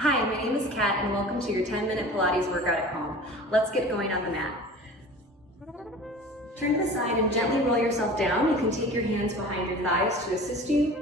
Hi, my name is Kat and welcome to your 10-minute Pilates workout at home. Let's get going on the mat. Turn to the side and gently roll yourself down. You can take your hands behind your thighs to assist you.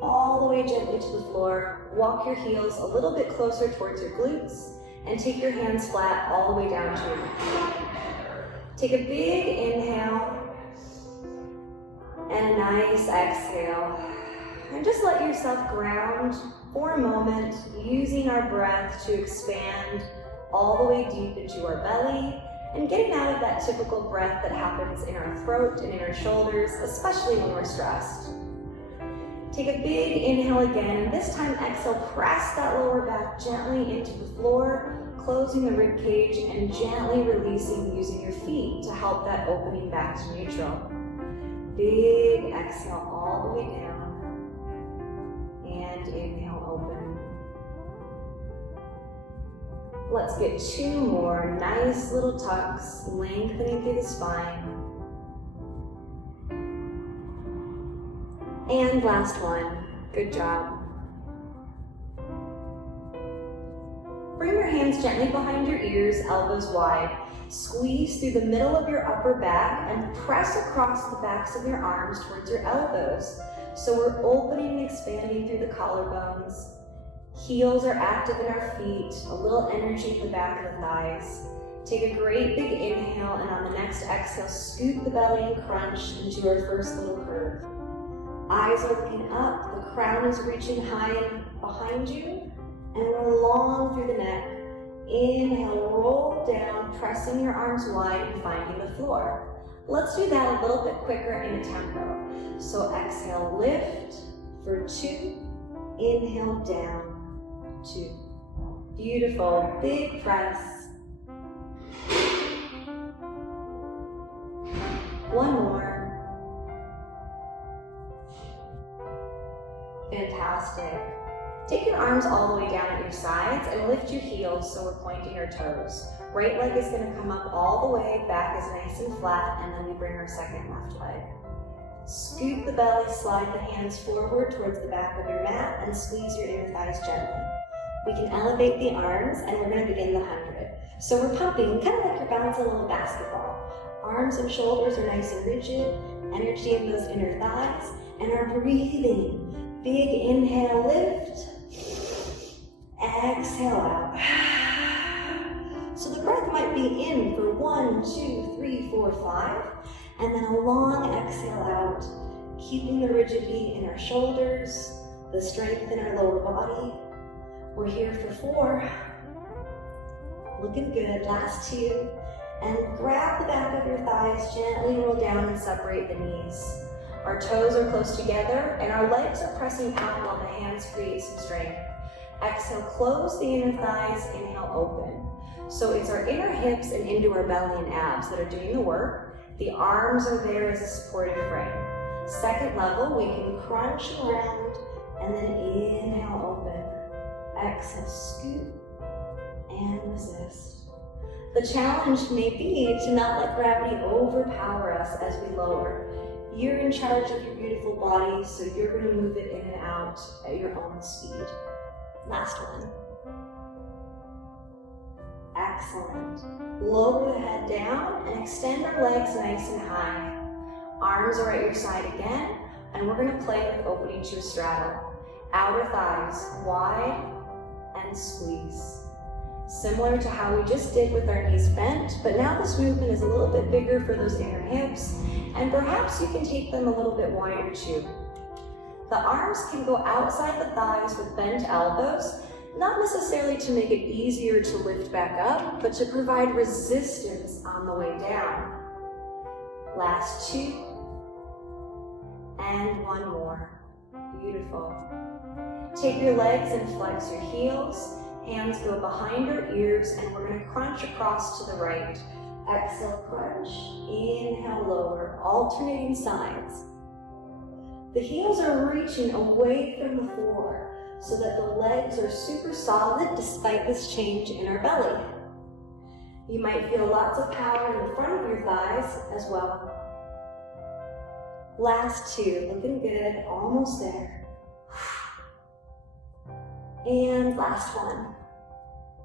All the way gently to the floor. Walk your heels a little bit closer towards your glutes and take your hands flat all the way down to your mat. Take a big inhale and a nice exhale. And just let yourself ground for a moment, using our breath to expand all the way deep into our belly and getting out of that typical breath that happens in our throat and in our shoulders, especially when we're stressed. Take a big inhale again, and this time exhale, press that lower back gently into the floor, closing the rib cage and gently releasing using your feet to help that opening back to neutral. Big exhale all the way down. And inhale, open. Let's get two more nice little tucks, lengthening through the spine. And last one. Good job. Bring your hands gently behind your ears, elbows wide. Squeeze through the middle of your upper back and press across the backs of your arms towards your elbows. So we're opening and expanding through the collarbones. Heels are active in our feet, a little energy in the back of the thighs. Take a great big inhale, and on the next exhale, scoop the belly and crunch into our first little curve. Eyes are looking up, the crown is reaching high and behind you, and we're long through the neck. Inhale, roll down, pressing your arms wide and finding the floor. Let's do that a little bit quicker in a tempo. So exhale, lift for 2, inhale down, 2. Beautiful, big press. One more. Fantastic. Take your arms all the way down at your sides and lift your heels so we're pointing our toes. Right leg is going to come up all the way, back is nice and flat, and then we bring our second left leg. Scoop the belly, slide the hands forward towards the back of your mat, and squeeze your inner thighs gently. We can elevate the arms, and we're going to begin the 100. So we're pumping, kind of like you're bouncing a little basketball. Arms and shoulders are nice and rigid, energy in those inner thighs, and our breathing. Big inhale, lift. Exhale out. So the breath might be in for 1, 2, 3, 4, 5, and then a long exhale out, keeping the rigidity in our shoulders, the strength in our lower body. We're here for 4. Looking good. Last 2. And grab the back of your thighs, gently roll down and separate the knees. Our toes are close together and our legs are pressing out while the hands create some strength. Exhale, close the inner thighs, inhale, open. So it's our inner hips and into our belly and abs that are doing the work. The arms are there as a supportive frame. Second level, we can crunch around and then inhale, open. Exhale, scoop and resist. The challenge may be to not let gravity overpower us as we lower. You're in charge of your beautiful body, so you're going to move it in and out at your own speed. Last one. Excellent. Lower the head down and extend our legs nice and high. Arms are at your side again, and we're going to play with opening to a straddle. Outer thighs wide and squeeze. Similar to how we just did with our knees bent, but now this movement is a little bit bigger for those inner hips, and perhaps you can take them a little bit wider too. The arms can go outside the thighs with bent elbows, not necessarily to make it easier to lift back up, but to provide resistance on the way down. Last 2, and 1 more. Beautiful. Take your legs and flex your heels. Hands go behind our ears, and we're going to crunch across to the right. Exhale, crunch. Inhale, lower. Alternating sides. The heels are reaching away from the floor so that the legs are super solid despite this change in our belly. You might feel lots of power in the front of your thighs as well. Last 2, looking good, almost there. And last one.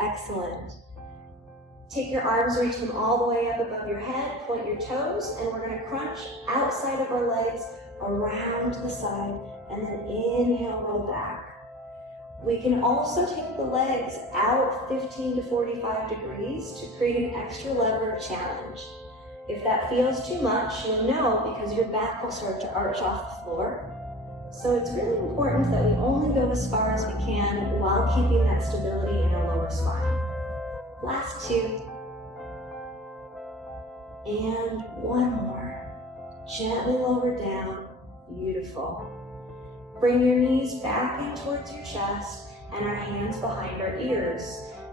Excellent. Take your arms, reach them all the way up above your head, point your toes, and we're gonna crunch outside of our legs around to the side, and then inhale, roll back. We can also take the legs out 15 to 45 degrees to create an extra lever challenge. If that feels too much, you'll know because your back will start to arch off the floor. So it's really important that we only go as far as we can while keeping that stability in our lower spine. Last two. And one more. Gently lower down. Beautiful. Bring your knees back in towards your chest and our hands behind our ears.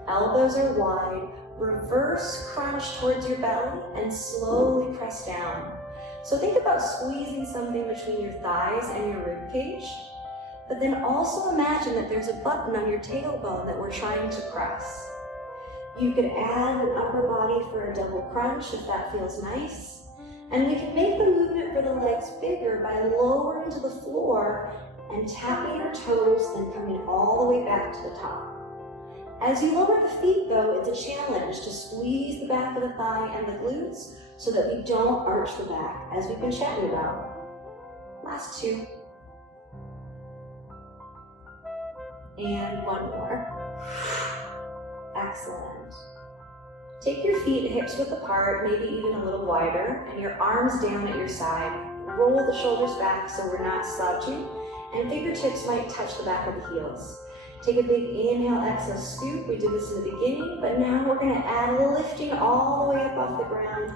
Elbows are wide. Reverse crunch towards your belly and slowly press down. So think about squeezing something between your thighs and your rib cage, but then also imagine that there's a button on your tailbone that we're trying to press. You could add an upper body for a double crunch if that feels nice. And we can make the movement for the legs bigger by lowering to the floor and tapping our toes, then coming all the way back to the top. As you lower the feet though, it's a challenge to squeeze the back of the thigh and the glutes so that we don't arch the back, as we've been chatting about. Last two. And one more. Excellent. Take your feet hips width apart, maybe even a little wider, and your arms down at your side. Roll the shoulders back so we're not slouching, and fingertips might touch the back of the heels. Take a big inhale, exhale, scoop. We did this in the beginning, but now we're gonna add lifting all the way up off the ground,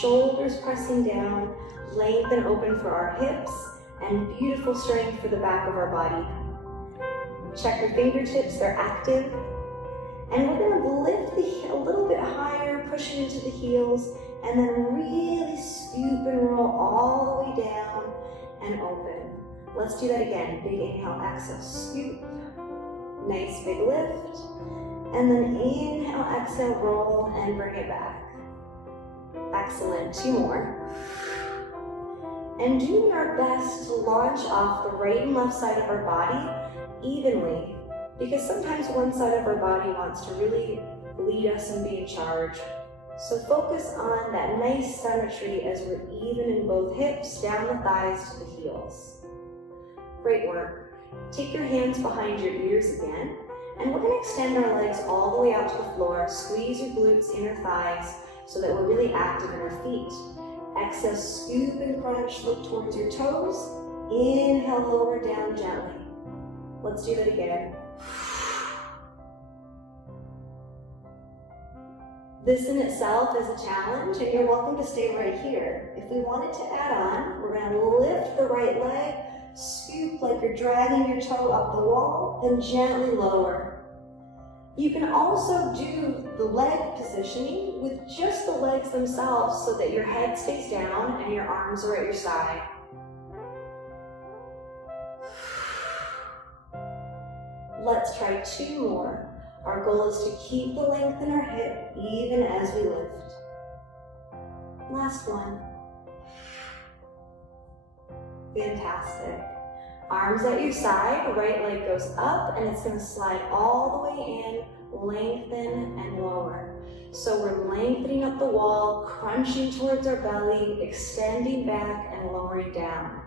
shoulders pressing down, length and open for our hips, and beautiful strength for the back of our body. Check your fingertips, they're active. And we're gonna lift the heel a little bit higher, pushing into the heels, and then really scoop and roll all the way down and open. Let's do that again. Big inhale, exhale, scoop. Nice big lift. And then inhale, exhale, roll, and bring it back. Excellent, two more. And doing our best to launch off the right and left side of our body evenly, because sometimes one side of our body wants to really lead us and be in charge. So focus on that nice symmetry as we're even in both hips, down the thighs to the heels. Great work. Take your hands behind your ears again, and we're gonna extend our legs all the way out to the floor. Squeeze your glutes, inner thighs, so that we're really active in our feet. Exhale, scoop and crunch, look towards your toes. Inhale, lower down gently. Let's do that again. This in itself is a challenge, and you're welcome to stay right here. If we wanted to add on, we're gonna lift the right leg, scoop like you're dragging your toe up the wall, then gently lower. You can also do the leg positioning with just the legs themselves so that your head stays down and your arms are at your side. Let's try two more. Our goal is to keep the length in our hip even as we lift. Last one. Fantastic. Arms at your side, right leg goes up and it's gonna slide all the way in, lengthen and lower. So we're lengthening up the wall, crunching towards our belly, extending back and lowering down.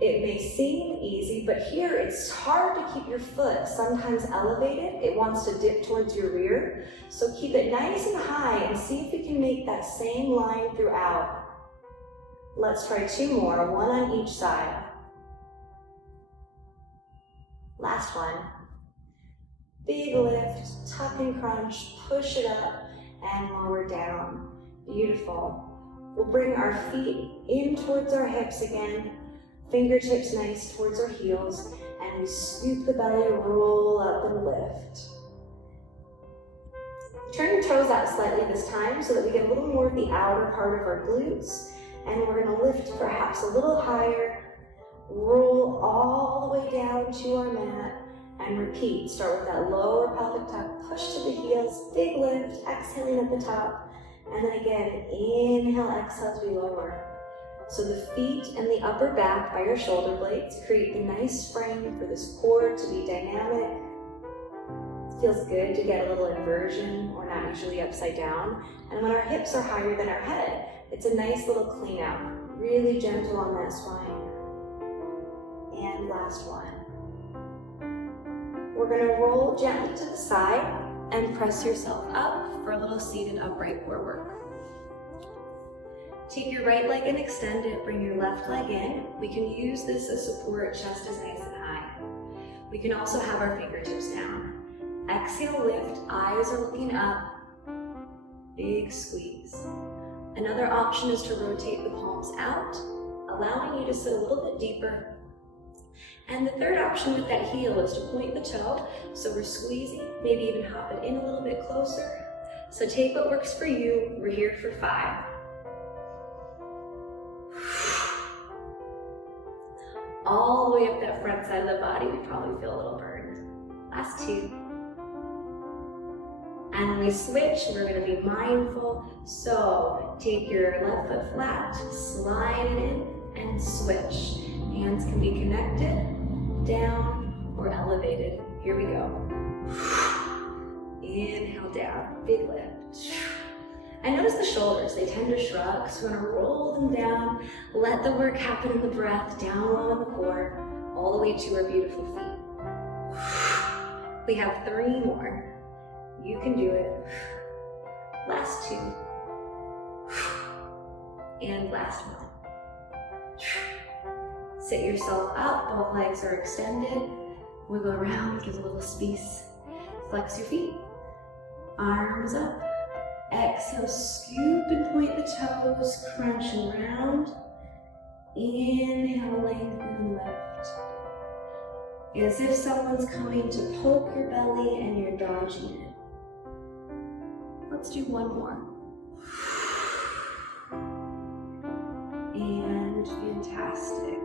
It may seem easy, but here it's hard to keep your foot sometimes elevated. It wants to dip towards your rear. So keep it nice and high and see if you can make that same line throughout. Let's try two more, one on each side. Last one. Big lift, tuck and crunch, push it up and lower down. Beautiful. We'll bring our feet in towards our hips again. Fingertips nice towards our heels, and we scoop the belly, roll up and lift. Turn your toes out slightly this time so that we get a little more of the outer part of our glutes, and we're going to lift perhaps a little higher, roll all the way down to our mat, and repeat. Start with that lower pelvic tuck, push to the heels, big lift, exhaling at the top, and then again, inhale, exhale as we lower. So the feet and the upper back by your shoulder blades create the nice frame for this core to be dynamic. It feels good to get a little inversion, or not usually upside down. And when our hips are higher than our head, it's a nice little clean out. Really gentle on that spine. And last one. We're gonna roll gently to the side and press yourself up for a little seated upright core work. Take your right leg and extend it, bring your left leg in. We can use this as support, chest is nice and high. We can also have our fingertips down. Exhale, lift, eyes are looking up. Big squeeze. Another option is to rotate the palms out, allowing you to sit a little bit deeper. And the third option with that heel is to point the toe, so we're squeezing, maybe even hop it in a little bit closer. So take what works for you. We're here for 5. All the way up that front side of the body, we probably feel a little burned. Last 2. And when we switch, we're going to be mindful. So take your left foot flat, slide it in, and switch. Hands can be connected, down, or elevated. Here we go. Inhale down, big lift. And notice the shoulders, they tend to shrug, so we're gonna roll them down, let the work happen in the breath, down low in the core, all the way to our beautiful feet. We have 3 more. You can do it. Last 2. And last 1. Sit yourself up, both legs are extended. Wiggle around, give a little space. Flex your feet. Arms up. Exhale, scoop and point the toes, crunch and round. Inhale, lengthen and lift. As if someone's coming to poke your belly and you're dodging it. Let's do 1 more. And fantastic.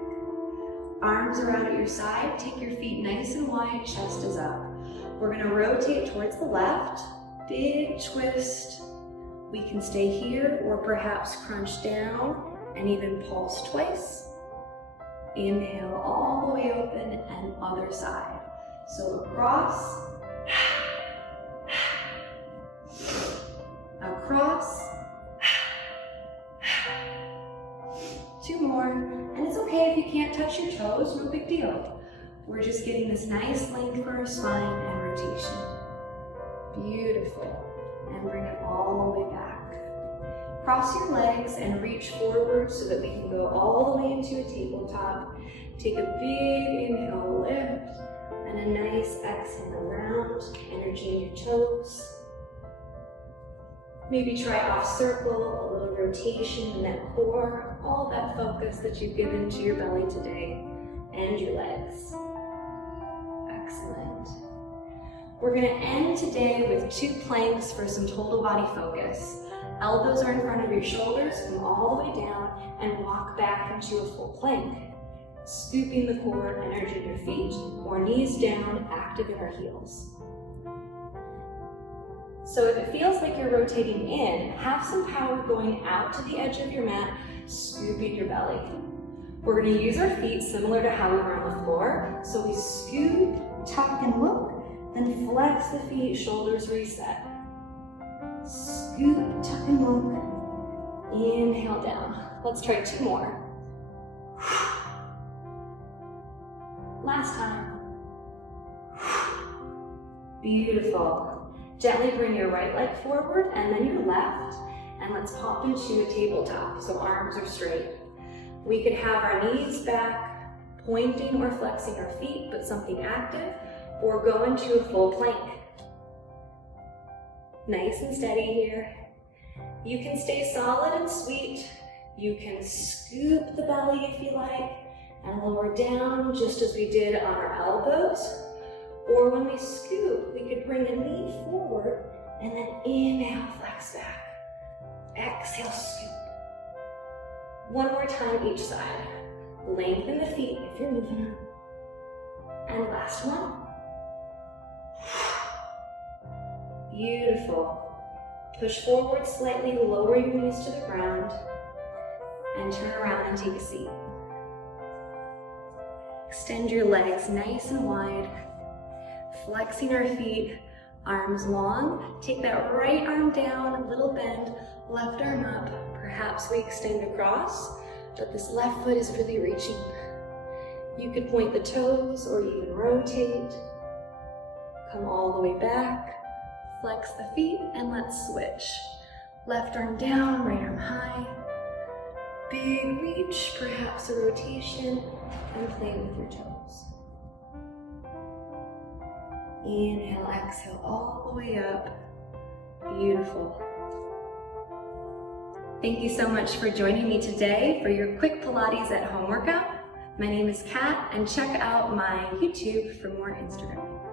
Arms are out at your side. Take your feet nice and wide, chest is up. We're gonna rotate towards the left. Big twist. We can stay here or perhaps crunch down and even pulse twice. Inhale all the way open and other side. So across, across, 2 more. And it's okay if you can't touch your toes, no big deal. We're just getting this nice length for our spine and rotation. Beautiful. And bring it all the way back. Cross your legs and reach forward so that we can go all the way into a tabletop. Take a big inhale, lift, and a nice exhale around. Energy in your toes. Maybe try off circle, a little rotation in that core, all that focus that you've given to your belly today and your legs. Excellent. We're going to end today with 2 planks for some total body focus. Elbows are in front of your shoulders, come all the way down and walk back into a full plank. Scooping the core and energy in your feet, or knees down, active in our heels. So if it feels like you're rotating in, have some power going out to the edge of your mat, scooping your belly. We're going to use our feet similar to how we were on the floor. So we scoop, tuck and look, then flex the feet, shoulders reset. Scoop, tuck and look. Inhale down. Let's try 2 more. Last time. Beautiful. Gently bring your right leg forward and then your left, and let's pop into a tabletop, so arms are straight. We could have our knees back, pointing or flexing our feet, but something active, or go into a full plank. Nice and steady here. You can stay solid and sweet. You can scoop the belly if you like, and lower down just as we did on our elbows. Or when we scoop, we could bring a knee forward and then inhale, flex back. Exhale, scoop. 1 more time each side. Lengthen the feet if you're moving them. And last one. Beautiful. Push forward slightly, lower your knees to the ground, and turn around and take a seat. Extend your legs nice and wide. Flexing our feet, Arms long, take that right arm down, a little bend, left arm up. Perhaps we extend across, but this left foot is really reaching. You could point the toes or even rotate. Come all the way back, flex the feet, and let's switch. Left arm down, right arm high. Big reach, perhaps a rotation, and play with your toes. Inhale, exhale, all the way up. Beautiful. Thank you so much for joining me today for your quick Pilates at home workout. My name is Kat, and check out my YouTube for more Instagram.